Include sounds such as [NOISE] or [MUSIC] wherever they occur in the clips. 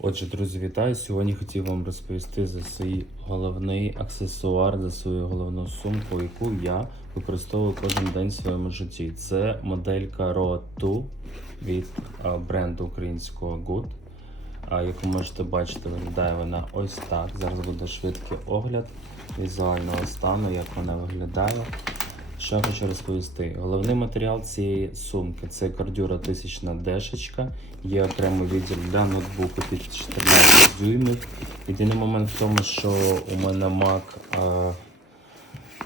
Отже, друзі, вітаю! Сьогодні хотів вам розповісти за свій головний аксесуар, за свою головну сумку, яку я використовую кожен день в своєму житті. Це моделька Road 2 від бренду українського Good. Яку можете бачити, виглядає вона ось так. Зараз буде швидкий огляд візуального стану, як вона виглядає. Що я хочу розповісти? Головний матеріал цієї сумки це кордюра 1000 дешечка. Є окремий відділ для ноутбуку під 14 дюймів. Єдиний момент в тому, що у мене Mac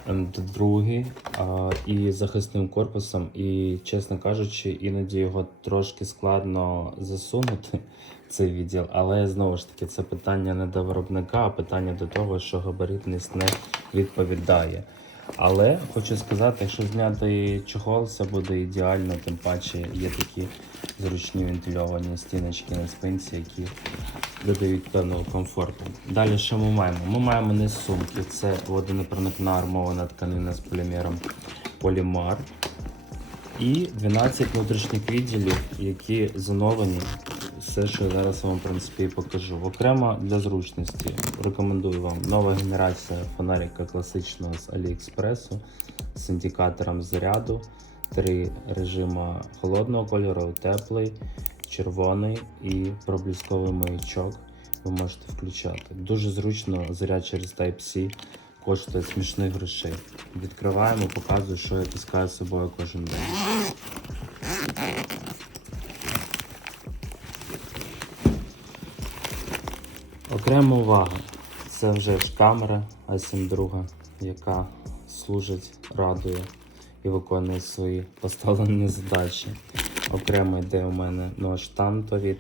M2 і захисним корпусом, і, чесно кажучи, іноді його трошки складно засунути. [LAUGHS] Цей відділ, але знову ж таки це питання не до виробника, а питання до того, що габаритність не відповідає. Але хочу сказати, якщо зняти чохол, це буде ідеально, тим паче є такі зручні вентильовані стіночки на спинці, які додають певного комфорту. Далі що ми маємо? Ми маємо низ сумки. Це водонепроникна армована тканина з полімером Полімар. І 12 внутрішніх відділів, які зоновані. Все, що я зараз вам в принципі покажу. Окремо для зручності рекомендую вам нова генерація фонарика класичного з Аліекспресу з індикатором заряду, три режима холодного кольору, теплий, червоний і проблісковий маячок. Ви можете включати. Дуже зручно заряд через Type-C коштує смішних грошей. Відкриваємо, показую, що я таскаю з собою кожен день. Окрема увага. Це вже ж камера А7 II, яка служить, радує і виконує свої поставлені задачі. Окремо йде у мене нож танто від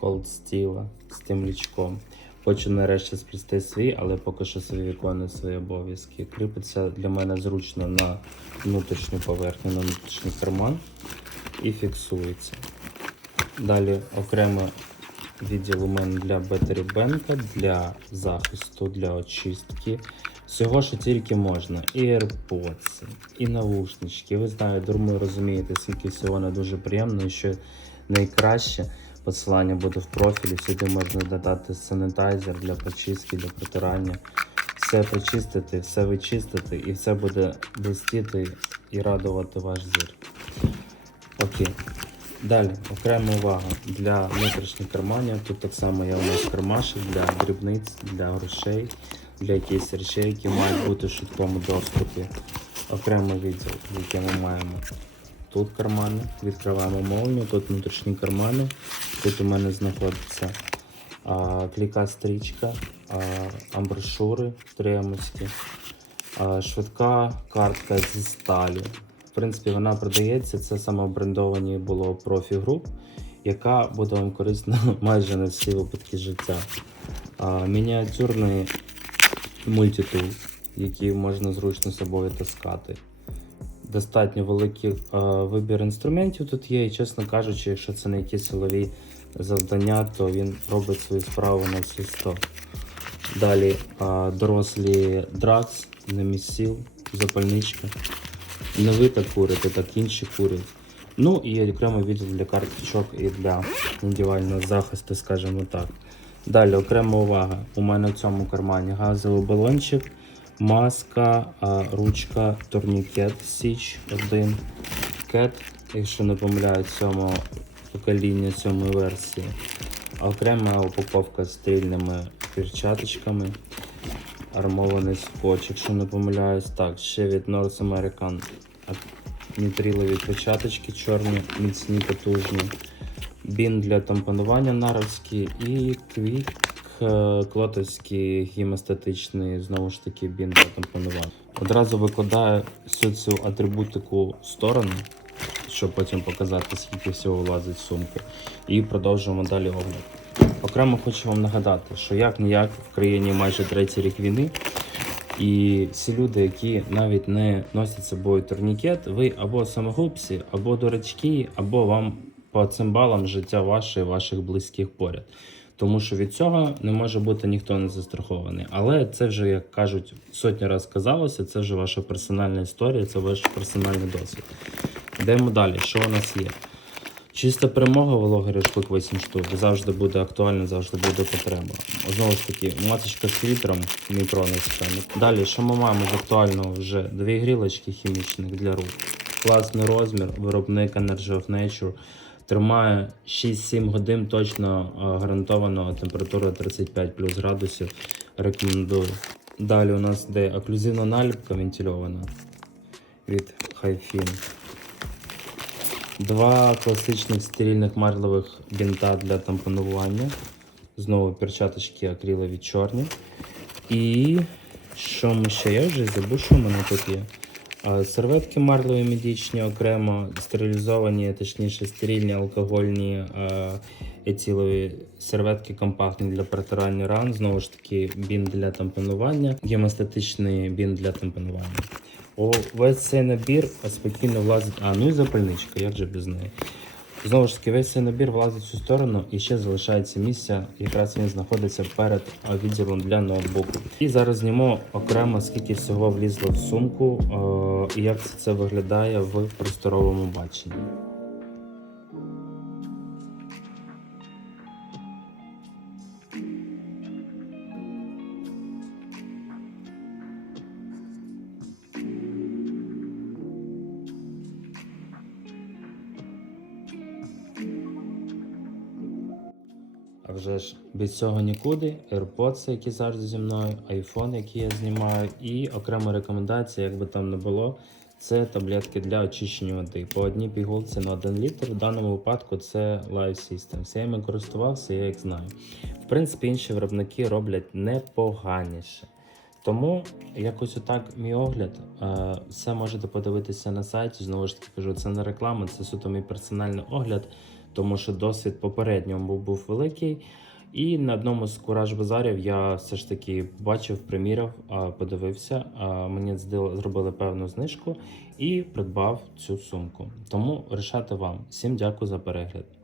Cold Steel з темлячком. Хочу нарешті сплести свій, але поки що собі виконую свої обов'язки. Кріпиться для мене зручно на внутрішню поверхню, на внутрішній карман і фіксується. Далі окремо відділ у мене для Bank, для захисту, для очистки. Всього, що тільки можна. І AirPods, і наушнички. Ви знаєте, думаю, розумієте, скільки всього не дуже приємно, і що найкраще. Посилання буде в профілі. Сюди можна додати санітайзер для почистки, для протирання. Все почистити, все вичистити, і все буде блистіти і радувати ваш зір. Окей. Далі, окрема увага для внутрішніх карманів. Тут так само є у нас кармаші для дрібниць, для грошей, для якихось речей, які мають бути в швидкому доступі. Окремий відділ, який ми маємо. Тут кармани, відкриваємо молнію, тут внутрішні кармани. Тут у мене знаходиться а, кліка стрічка, а, амброшури тремовські, а, швидка картка зі сталі. Принципі, вона продається. Це самобрендовані було профі груп, яка буде вам корисна [LAUGHS] майже на всі випадки життя. А, мініатюрний мультитул, який можна зручно собою таскати. Достатньо великий е, вибір інструментів тут є, і чесно кажучи, якщо це не якісь силові завдання, то він робить свою справу на всі 100. Далі е, дорослі дракс, немісіл, запальничка. Не ви так курите, так інші курять. Ну і окремий відділ для карточок і для індивідуального захисту, скажімо так. Далі окрема увага. У мене в цьому кармані газовий балончик, маска, ручка, турнікет Січ 1, кет, якщо не помиляють цьому покоління цьому версії. Окрема упаковка з стрільними перчаточками, армований скотч, якщо не помиляюсь. Так, ще від North American нітрилові перчаточки чорні, міцні, потужні. Бін для тампонування наровський і квік е, клотовський гемостатичний, знову ж таки, бін для тампонування. Одразу викладаю всю цю атрибутику в сторону, щоб потім показати, скільки всього влазить в сумку. І продовжуємо далі огляд. Окремо хочу вам нагадати, що як ніяк в країні майже третій рік війни. І всі люди, які навіть не носять з собою турнікет, ви або самогубці, або дурачки, або вам по цим балам життя ваше і ваших близьких поряд. Тому що від цього не може бути ніхто не застрахований. Але це вже, як кажуть, сотні разів казалося, це вже ваша персональна історія, це ваш персональний досвід. Йдемо далі. Що у нас є? Чиста перемога вологий шпик 8 штук. Завжди буде актуальна, завжди буде потреба. Знову ж таки, маточка з фільтром, мікроночка. Далі, що ми маємо з актуального вже? Дві грілочки хімічних для рук. Класний розмір, виробник Energy of Nature. Тримає 6-7 годин точно гарантовано температура 35 плюс градусів. Рекомендую. Далі у нас йде оклюзивна наліпка вентильована від Hi-Fin. Два класичних стерильних марлевих бінта для тампонування. Знову перчаточки акрилові чорні. І що ми ще? Я вже забув, що в мене тут є. Серветки марлеві медичні окремо, стерилізовані, точніше, стерильні алкогольні етилові серветки компактні для протирання ран. Знову ж таки, бін для тампонування, гемостатичний бін для тампонування. Весь цей набір спокійно влазить. А, ну і запальничка, як же без неї. Знову ж таки, весь цей набір влазить в цю сторону і ще залишається місце. Якраз він знаходиться перед відділом для ноутбуку. І зараз знімо окремо, скільки всього влізло в сумку е, і як це виглядає в просторовому баченні. Вже ж без цього нікуди. AirPods, які завжди зі мною, iPhone, який я знімаю, і окрема рекомендація, як би там не було, це таблетки для очищення води. По одній пігулці на 1 літр. В даному випадку це Life Systems. Я ними користувався, я їх знаю. В принципі, інші виробники роблять непоганіше. Тому якось отак мій огляд. Е, Все можете подивитися на сайті. Знову ж таки кажу, це не реклама, це суто мій персональний огляд, тому що досвід попередньому був, великий. І на одному з кураж базарів я все ж таки бачив, приміряв, подивився. Мені зробили певну знижку і придбав цю сумку. Тому рішати вам. Всім дякую за перегляд.